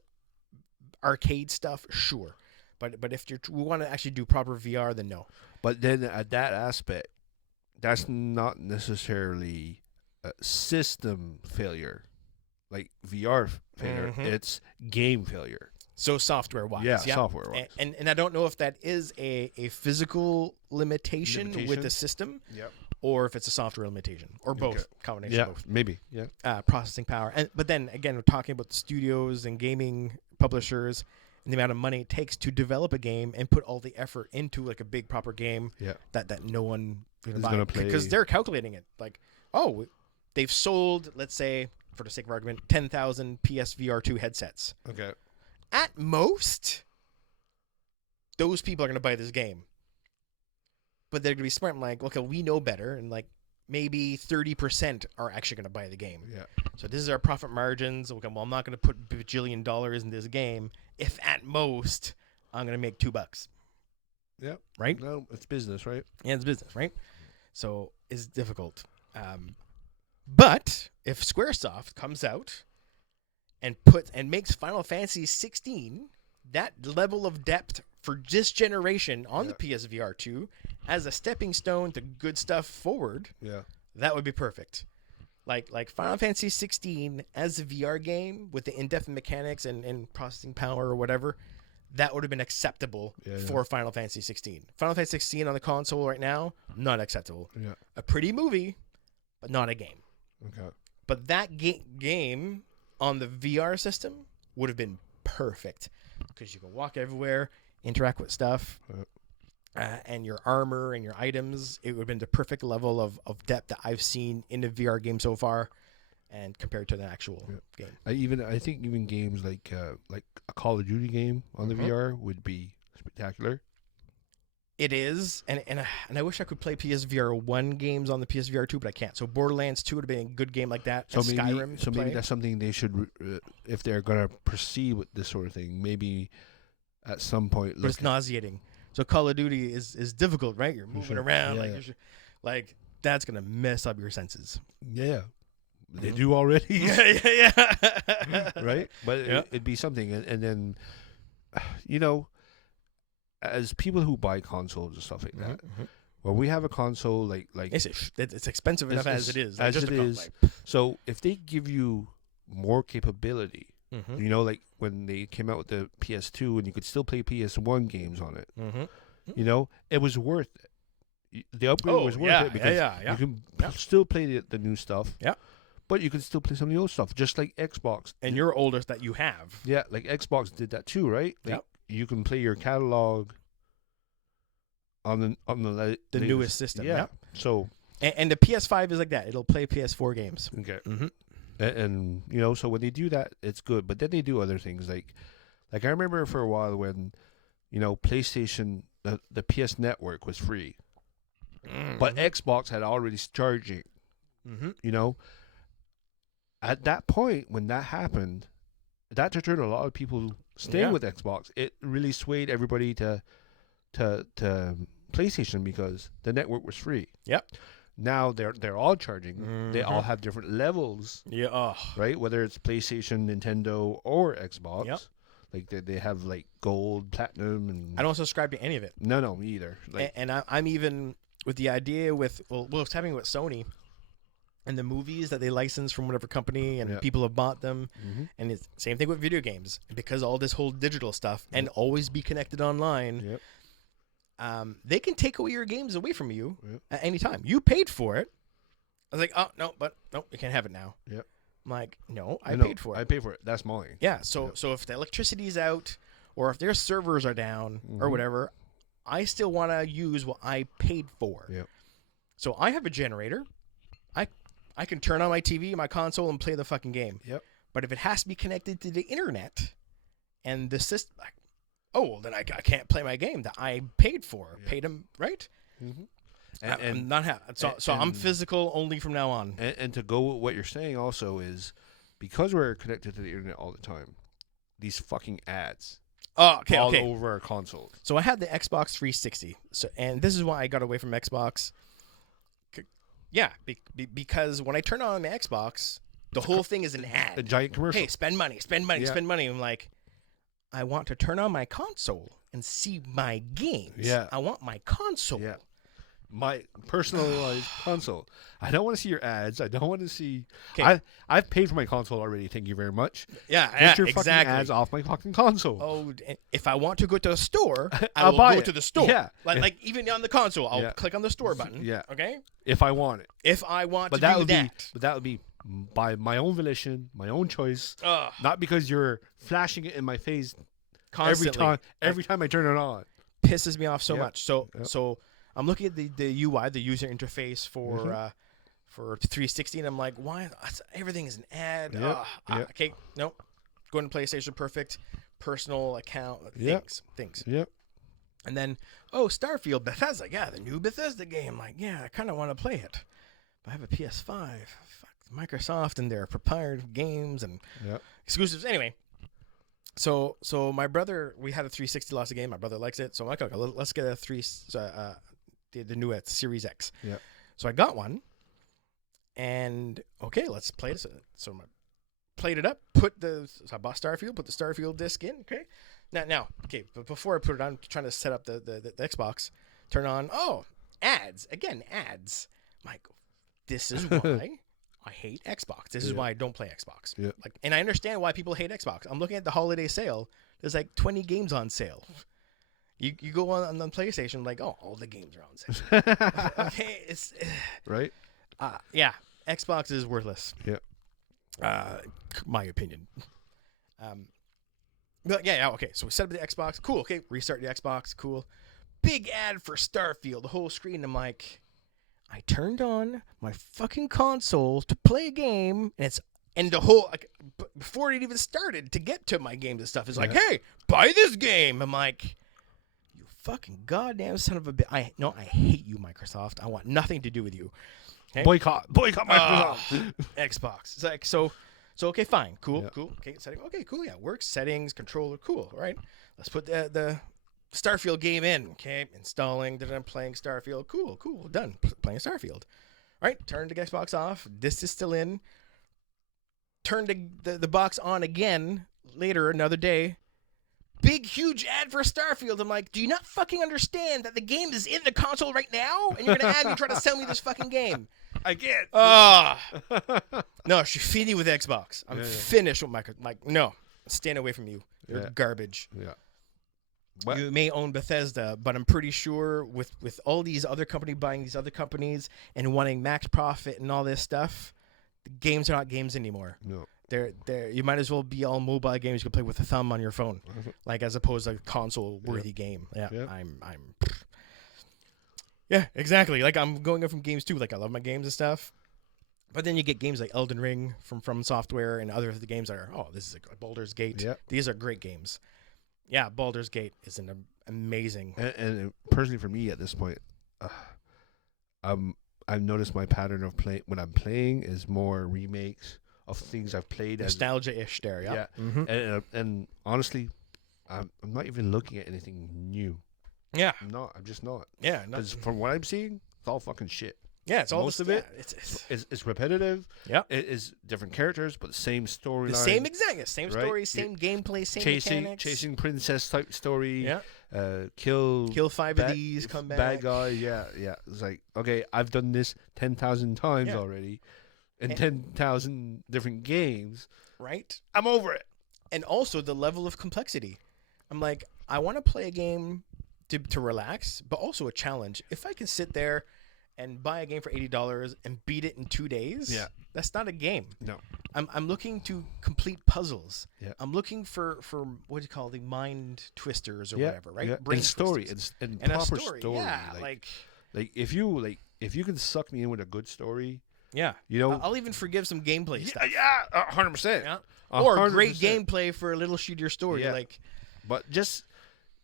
arcade stuff, sure, but if we want to actually do proper VR, then no. But then at that aspect, that's not necessarily a system failure, like VR failure. It's game failure. So software-wise. Yeah, software-wise. And I don't know if that is a physical limitation with the system, or if it's a software limitation, or both, combination of both. Maybe, yeah. Processing power. But then, again, we're talking about the studios and gaming publishers and the amount of money it takes to develop a game and put all the effort into, like, a big, proper game that no one is going to play. Because they're calculating it. Like, they've sold, let's say, for the sake of argument, 10,000 PSVR 2 headsets. Okay. At most, those people are going to buy this game. But they're going to be smart and like, okay, we know better. And like maybe 30% are actually going to buy the game. Yeah. So this is our profit margins. Okay, well, I'm not going to put $1 bajillion in this game if at most I'm going to make $2. Yeah. Right? No, it's business, right? Yeah, it's business, right? So it's difficult. But if Squaresoft comes out and makes Final Fantasy 16 that level of depth for this generation on the PSVR 2 as a stepping stone to good stuff forward, that would be perfect. Like Final Fantasy 16 as a VR game with the in-depth mechanics and processing power or whatever, that would have been acceptable for Final Fantasy 16. Final Fantasy 16 on the console right now, not acceptable. Yeah. A pretty movie, but not a game. Okay. But that game on the VR system would have been perfect because you can walk everywhere, interact with stuff, and your armor and your items. It would have been the perfect level of depth that I've seen in the VR game so far, and compared to the actual game. I think even games like a Call of Duty game on the VR would be spectacular. It is, and I wish I could play PSVR 1 games on the PSVR 2, but I can't. So Borderlands 2 would have been a good game like that. So Skyrim. Maybe that's something they should, if they're gonna proceed with this sort of thing, maybe at some point. But it's nauseating. So Call of Duty is difficult, right? You're moving around, like that's gonna mess up your senses. Yeah, they do already. yeah. Right, but it'd be something, and then, as people who buy consoles and stuff like that, when we have a console like it's expensive enough as it is. As it is. So if they give you more capability, like when they came out with the PS2 and you could still play PS1 games on it, it was worth it. The upgrade was worth it because you can still play the new stuff. Yeah. But you can still play some of the old stuff, just like Xbox. And your oldest that you have. Yeah, like Xbox did that too, right? Like, you can play your catalog on the newest system. Yeah. So and the PS5 is like that. It'll play PS4 games. Okay. And you know, so when they do that, it's good. But then they do other things like I remember for a while when, you know, PlayStation, the PS Network was free, but Xbox had already charging. You know, at that point when that happened, that deterred a lot of people staying with Xbox. It really swayed everybody to PlayStation because the network was free. Yep. Now they're all charging. They all have different levels. Yeah. Oh. Right? Whether it's PlayStation, Nintendo, or Xbox. Yep. Like they have like gold, platinum, and I don't subscribe to any of it. No, me either. Like, and I'm even with the idea with what's happening with Sony and the movies that they license from whatever company and people have bought them. And it's same thing with video games because all this whole digital stuff and always be connected online. They can take away your games away from you at any time. You paid for it. I was like, oh no, you can't have it now. I'm like, no, I paid for it. I paid for it. That's mine. Yeah. So if the electricity's out or if their servers are down or whatever, I still want to use what I paid for. So I have a generator. I can turn on my TV, my console, and play the fucking game. But if it has to be connected to the internet and the system, then I can't play my game that I paid for. Paid them, right? I'm not happy. So I'm physical only from now on. And to go with what you're saying also is because we're connected to the internet all the time, these fucking ads. All over our console. So I had the Xbox 360. And this is why I got away from Xbox. Yeah, because when I turn on the Xbox, the whole thing is an ad. A giant commercial. Hey, spend money. I'm like, I want to turn on my console and see my games. I want my console. My personalized console. I don't want to see your ads. I don't want to see. I've paid for my console already. Thank you very much. Get your fucking ads off my fucking console. Oh, if I want to go to the store, I'll go to the store. Like even on the console, I'll click on the store button. Okay. If I want it. If I want but to that do would that. But that would be by my own volition, my own choice. Not because you're flashing it in my face constantly. Every time I turn it on. Pisses me off so much. So I'm looking at the UI, the user interface for 360, and I'm like, why? Everything is an ad. Okay, nope. Going to PlayStation, perfect. Personal account, things. And then, Starfield, Bethesda. Yeah, the new Bethesda game. Like, yeah, I kind of want to play it. But I have a PS5. Fuck, Microsoft and their proprietary games and exclusives. Anyway. So my brother, we had a 360 lost a game. My brother likes it. So I'm like, okay, let's get a the new Series X. So I got one, and okay, let's play this. So I played it up. So I bought Starfield. Put the Starfield disc in. Okay, now, okay. But before I put it on, I'm trying to set up the Xbox. Turn on. Ads again. Ads. I'm like, this is why I hate Xbox. This is why I don't play Xbox. Like, and I understand why people hate Xbox. I'm looking at the holiday sale. There's like 20 games on sale. You go on PlayStation, like, all the games are on sale. Okay, it's right. Xbox is worthless. My opinion. But okay. So we set up the Xbox. Cool. Okay, restart the Xbox. Cool. Big ad for Starfield. The whole screen. I'm like, I turned on my fucking console to play a game, and the whole before it even started to get to my games and stuff, it's like, hey, buy this game. I'm like, fucking goddamn son of a bitch. I hate you, Microsoft. I want nothing to do with you. Okay? Boycott Microsoft. Xbox. It's like, so okay, fine. Cool. Okay, setting. Okay, cool. Yeah, works, settings, controller, cool. All right. Let's put the Starfield game in. Okay, installing. Then I'm playing Starfield. Cool. Done. Playing Starfield. All right, turn the Xbox off. This is still in. Turn the box on again later, another day. Big, huge ad for Starfield. I'm like, do you not fucking understand that the game is in the console right now? And you're going to have me try to sell me this fucking game. I get. No, she's feeding with Xbox. I'm finished with Microsoft. Like, no, stand away from you. You're garbage. What? You may own Bethesda, but I'm pretty sure with all these other companies buying these other companies and wanting max profit and all this stuff, the games are not games anymore. No. They're you might as well be all mobile games you can play with a thumb on your phone, like as opposed to a console worthy game. Yeah, exactly. Like I'm going up from games too. Like I love my games and stuff, But then you get games like Elden Ring from Software and other of the games that are, this is a Baldur's Gate. Yep. These are great games. Yeah, Baldur's Gate is an amazing. And personally, for me at this point, I've noticed my pattern of play when I'm playing is more remakes of things I've played. Nostalgia-ish there, yeah. And honestly, I'm not even looking at anything new. Yeah. I'm just not. Yeah. Because from what I'm seeing, it's all fucking shit. Yeah, it's all most of it. Yeah, It's repetitive. Yeah. It is different characters, but the same storyline. The same story, Right? same gameplay, same mechanics. Chasing princess type story. Yeah. Kill 5 of these, come back. Bad guy. Yeah. It's like, okay, I've done this 10,000 times already, in 10,000 different games. Right. I'm over it. And also the level of complexity. I'm like, I want to play a game to relax, but also a challenge. If I can sit there and buy a game for $80 and beat it in 2 days, that's not a game. No. I'm looking to complete puzzles. Yeah. I'm looking for what do you call the mind twisters or whatever, right? Yeah. Brain and story twisters. and And proper a story. story. Yeah, like if you can suck me in with a good story, yeah. you know, I'll even forgive some gameplay stuff. Yeah, 100%. Yeah. Or 100%. great gameplay for a little shittier story. Yeah. Like, but just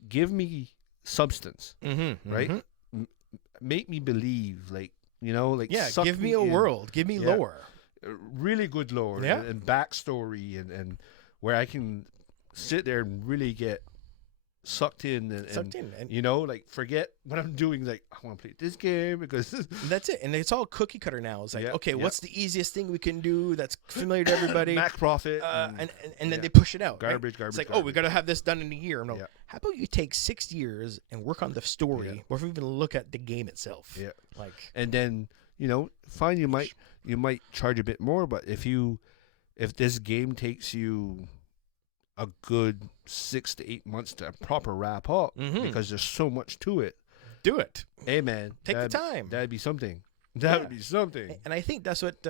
give me substance, right? mm-hmm. Make me believe, like, you know, like, Yeah, suck give me a in. world. Give me lore. Really good lore and backstory and where I can sit there and really get sucked in and you know, like, forget what I'm doing. Like, I want to play this game because that's it. And it's all cookie cutter now. It's like, okay, yeah. what's the easiest thing we can do that's familiar to everybody? Mac profit and then they push it out. Garbage. It's like, garbage. we got to have this done in a year. No, Yeah. how about you take 6 years and work on the story, or even look at the game itself? Yeah. Like, and then, you know, fine, you might charge a bit more, but if this game takes you a good 6 to 8 months to proper wrap up because there's so much to it, do it. Hey man, Take the time. That'd be something. That would be something. And I think that's what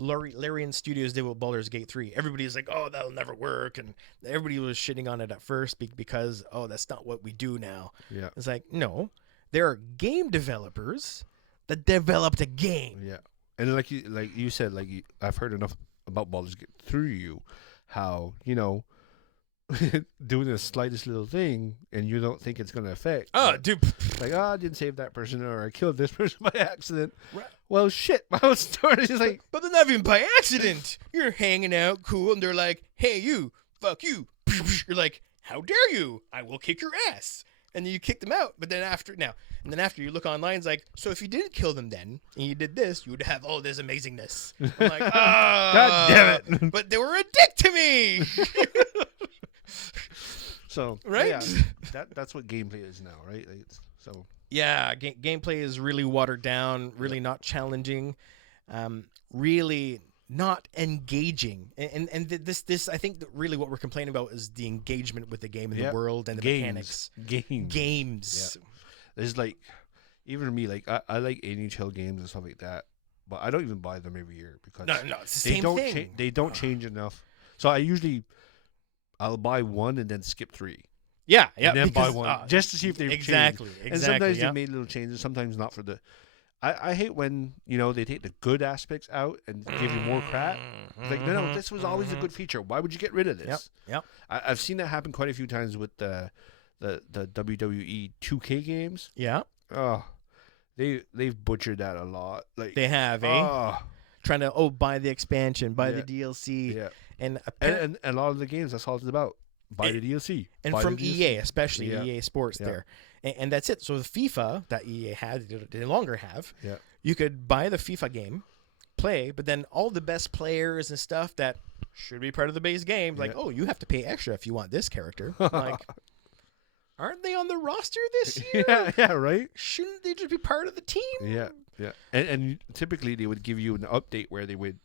Larian Studios did with Baldur's Gate 3. Everybody's like, oh, that'll never work. And everybody was shitting on it at first because, that's not what we do now. Yeah. It's like, no, there are game developers that developed a game. Yeah. And like you said, I've heard enough about Baldur's Gate through you, how, you know, doing the slightest little thing and you don't think it's going to affect. Oh, dude. Like, I didn't save that person or I killed this person by accident. Right. Well, shit. My whole story is like... But they're not even by accident. You're hanging out cool and they're like, hey, you, fuck you. You're like, how dare you? I will kick your ass. And then you kick them out. But then after you look online, it's like, so if you didn't kill them then, and you did this, you would have all this amazingness. I'm like, God damn it. But they were a dick to me. So, right? Yeah, that's what gameplay is now, right? Yeah, gameplay is really watered down, really not challenging, really not engaging. And this I think that really what we're complaining about is the engagement with the game and the world and the mechanics. Games. Yeah. There's like, even for me, like I like NHL games and stuff like that, but I don't even buy them every year because no, it's the same thing. They don't change enough. So I'll buy one and then skip 3. Yeah, and then buy one just to see if they've exactly, changed. Exactly. And sometimes they made little changes, sometimes not for the. I hate when, you know, they take the good aspects out and give you more crap. It's like, no, this was always a good feature. Why would you get rid of this? Yep. I've seen that happen quite a few times with the WWE 2K games. Yeah. Oh, they've butchered that a lot. Like they have, trying to buy the expansion, buy the DLC. Yeah. And a lot of the games, that's all it's about. Buy the DLC. And buy from the EA, especially EA Sports Yeah. there. And that's it. So the FIFA that EA had, they no longer have. Yeah. You could buy the FIFA game, play, but then all the best players and stuff that should be part of the base game, like, you have to pay extra if you want this character. Like, aren't they on the roster this year? Yeah, right? Shouldn't they just be part of the team? Yeah. And typically they would give you an update where they would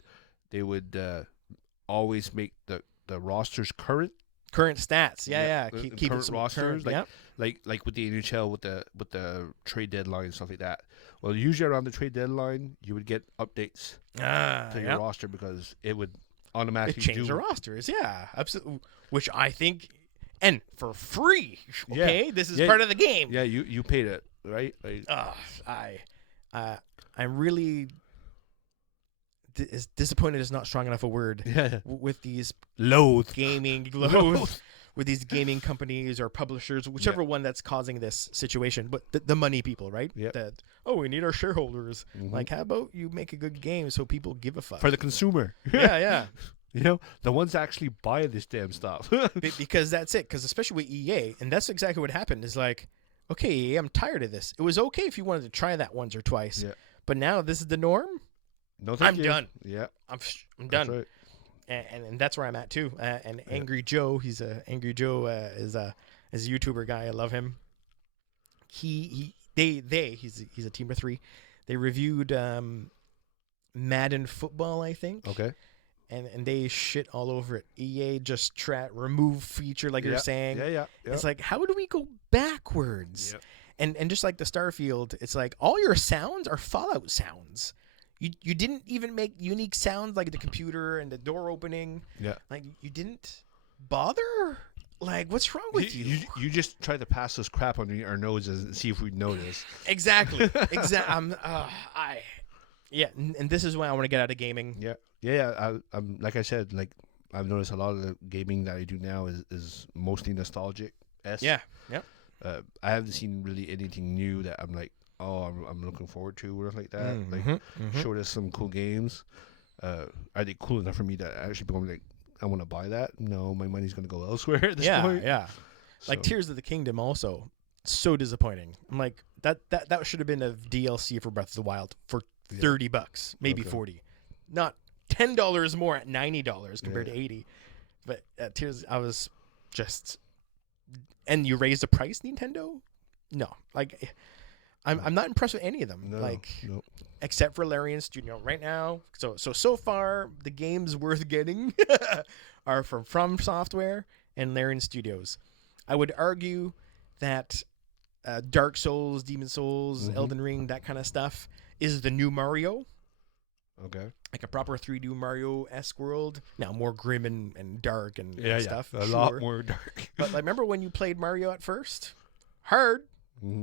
always make the rosters current stats. Keep current some rosters, current, like with the NHL with the trade deadline and stuff like that. Well, usually around the trade deadline, you would get updates to your roster because it would automatically change the rosters. Yeah, absolutely. Which I think, and for free. Okay, this is part of the game. Yeah, you paid it, right? I'm really disappointed is not strong enough a word. Yeah. With these Loathe. gaming with these gaming companies or publishers, whichever one that's causing this situation, but the money people, right? Yep. That we need our shareholders. Like, how about you make a good game so people give a fuck For the consumer. yeah. You know, the ones that actually buy this damn stuff. Because that's it. Because especially with EA, and that's exactly what happened. Is like, okay, EA, I'm tired of this. It was okay if you wanted to try that once or twice, but now this is the norm. No, thank you. Done. Yeah, I'm done. That's right. And that's where I'm at too. And Angry Joe, he's Angry Joe is a YouTuber guy. I love him. He's a team of 3. They reviewed Madden Football, I think. Okay. And they shit all over it. EA just remove feature, like you're saying. Yeah. It's like, how do we go backwards? Yeah. And just like the Starfield, it's like all your sounds are Fallout sounds. You didn't even make unique sounds like the computer and the door opening. Yeah. Like, you didn't bother? Like, what's wrong with you? You just tried to pass this crap on our noses and see if we'd notice. Exactly. And this is why I want to get out of gaming. Yeah. I'm like I said, like I've noticed a lot of the gaming that I do now is mostly nostalgic. Yeah. I haven't seen really anything new that I'm like, I'm looking forward to or like that. Showed us some cool games. Are they cool enough for me to actually be like, I want to buy that? No, my money's going to go elsewhere at this point. Yeah. Like Tears of the Kingdom also, so disappointing. I'm like, that should have been a DLC for Breath of the Wild for $30, maybe 40. Not $10 more at $90 compared to 80. But Tears, I was just, and you raised the price, Nintendo? No. Like, I'm not impressed with any of them. No. Except for Larian Studio right now. So far, the games worth getting are from Software and Larian Studios. I would argue that Dark Souls, Demon Souls, Elden Ring, that kind of stuff is the new Mario. Okay. Like a proper 3D Mario-esque world. Now, more grim and dark and stuff. A lot more dark. But like, remember when you played Mario at first? Hard.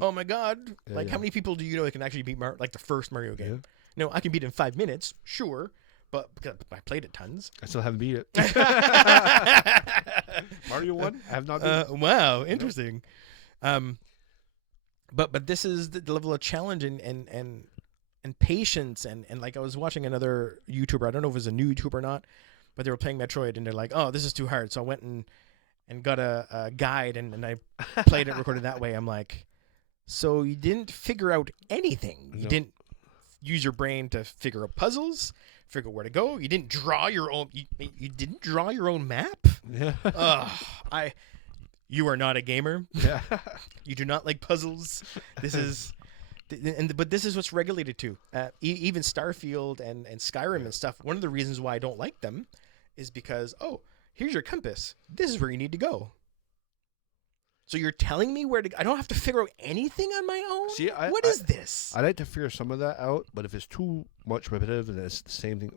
Oh my God! How many people do you know that can actually beat the first Mario game? No, I can beat it in 5 minutes, sure, but because I played it tons. I still haven't beat it. Mario 1? I have not beat it. Wow, interesting. But this is the level of challenge and patience and like, I was watching another YouTuber. I don't know if it was a new YouTuber or not, but they were playing Metroid and they're like, oh, this is too hard. So I went and got a guide and I played it, recorded that way. I'm like, so you didn't figure out anything. You didn't use your brain to figure out puzzles, figure out where to go. You didn't draw your own. You didn't draw your own map. Yeah. You are not a gamer. Yeah. You do not like puzzles. This is, but this is what's regulated to. Even Starfield and Skyrim and stuff. One of the reasons why I don't like them is because here's your compass. This is where you need to go. So you're telling me where to go? I don't have to figure out anything on my own? See, what is this? I like to figure some of that out, but if it's too much repetitive and it's the same thing,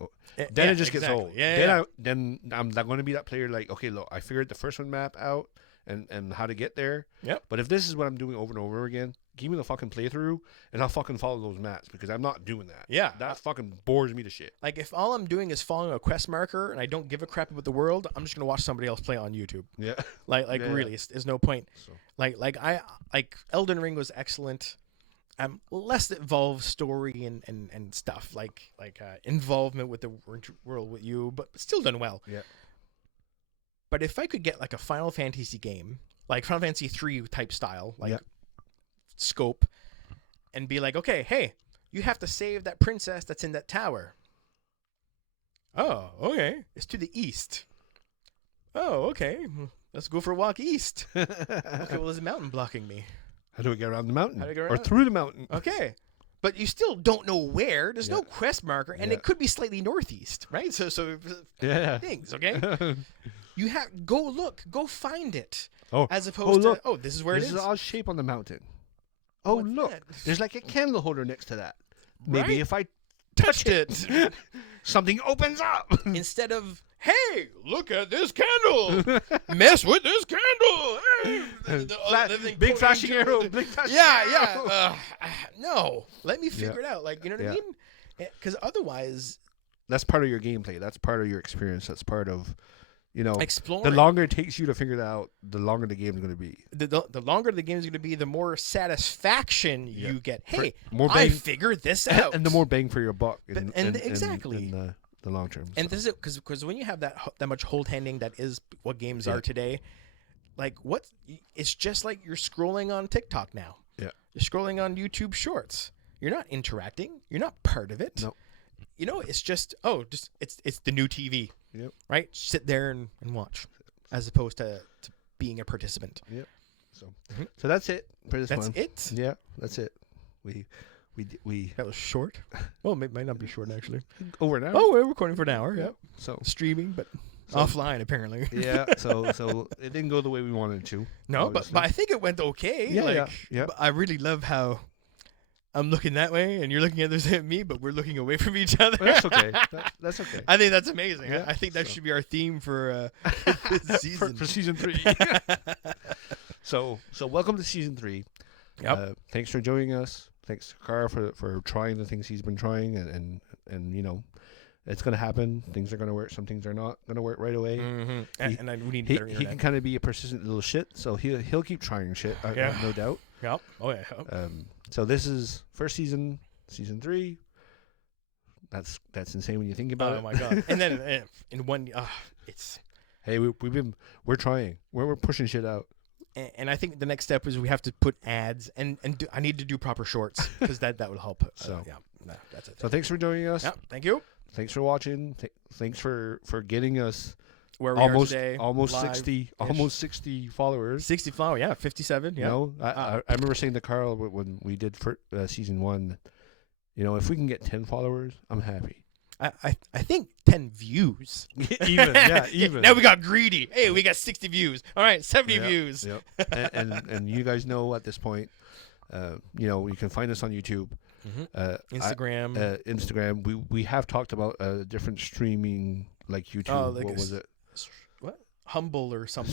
then it just gets old. Then I'm not going to be that player like, okay, look, I figured the first one map out and how to get there. Yep. But if this is what I'm doing over and over again, give me the fucking playthrough and I'll fucking follow those maps because I'm not doing that. Yeah. That fucking bores me to shit. Like, if all I'm doing is following a quest marker and I don't give a crap about the world, I'm just going to watch somebody else play on YouTube. Yeah. Really, there's no point. So. Like Elden Ring was excellent. Less involved story and stuff like involvement with the world with you, but still done well. Yeah. But if I could get like a Final Fantasy game, like Final Fantasy 3 type style, scope, and be like, okay, hey, you have to save that princess that's in that tower. Oh, okay. It's to the east. Oh, okay. Let's go for a walk east. Okay, well, there's a mountain blocking me. How do we get around the mountain? How do we get around? Or through the mountain? Okay. But you still don't know where. There's no quest marker, and it could be slightly northeast, right? So things, okay? You have go find it. Oh, as opposed look. to this is where it is. This is odd shape on the mountain. Oh, what's look, that? there's like a candle holder next to that. Maybe if I touched it, something opens up. Instead of, hey, look at this candle. Mess with this candle. Hey. Big flashing arrow. Big flashing arrow. No, let me figure it out. Like, you know what I mean? Because otherwise, that's part of your gameplay. That's part of your experience. That's part of, exploring. the longer it takes you to figure that out, the longer the game's going to be. The longer the game is going to be, the more satisfaction you get. Hey, more I bang, figured this out. and the more bang for your buck. Exactly. In the long term. And this is it, because when you have that much hold handing, that is what games are today. Like it's just like you're scrolling on TikTok now. Yeah. You're scrolling on YouTube Shorts. You're not interacting. You're not part of it. No. It's just it's the new TV. Yep. Right? Sit there and watch, as opposed to being a participant. Yep. So that's it for this one. That's it. Yeah, that's it. We That was short. Well, it might not be short actually. over now. Oh, we're recording for an hour. Yeah. So Streaming, but offline apparently. yeah. So it didn't go the way we wanted it to. No, but I think it went okay. Yeah. But I really love how I'm looking that way and you're looking at me, but we're looking away from each other. But that's okay. That's okay. I think that's amazing. Yeah, I think that should be our theme for this season. for season 3. So welcome to season 3. Yep. Thanks for joining us. Thanks to Carl for trying the things he's been trying, and it's gonna happen. Things are gonna work. Some things are not gonna work right away. Mm-hmm. We need he better internet. He can kind of be a persistent little shit, so he'll keep trying shit. I have no doubt. Yep. Oh yeah. So this is first season 3. That's insane when you think about it. Oh my god! And then in one, it's. Hey, we're trying. We're pushing shit out. And I think the next step is we have to put ads, and I need to do proper shorts because that would help. That's it. So thanks for joining us. Yeah, thank you. Thanks for watching. Thanks for getting us where we are today. Almost 60 followers. 60 followers, yeah, 57. Yeah. I remember saying to Carl when we did for season 1, if we can get 10 followers, I'm happy. I think 10 views. even. Now we got greedy. Hey, we got 60 views. All right, 70 views. Yep. and you guys know at this point, you can find us on YouTube. Mm-hmm. Instagram. Instagram. We have talked about different streaming like YouTube. Oh, like what was it? What? Humble or something.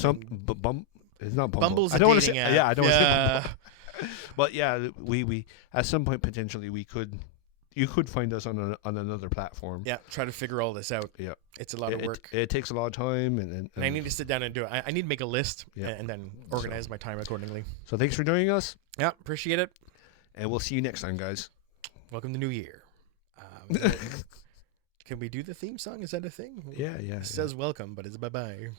It's not Bumble. Bumble's I don't want to dating say. app. Yeah, I don't want to say Bumble. But yeah, we at some point potentially you could find us on another platform. Yeah, try to figure all this out. Yeah, it's a lot of work. It takes a lot of time, and I need to sit down and do it. I need to make a list and then organize my time accordingly. So thanks for joining us. Yeah, appreciate it. And we'll see you next time, guys. Welcome to New Year. Can we do the theme song? Is that a thing? Yeah. It says welcome, but it's bye-bye.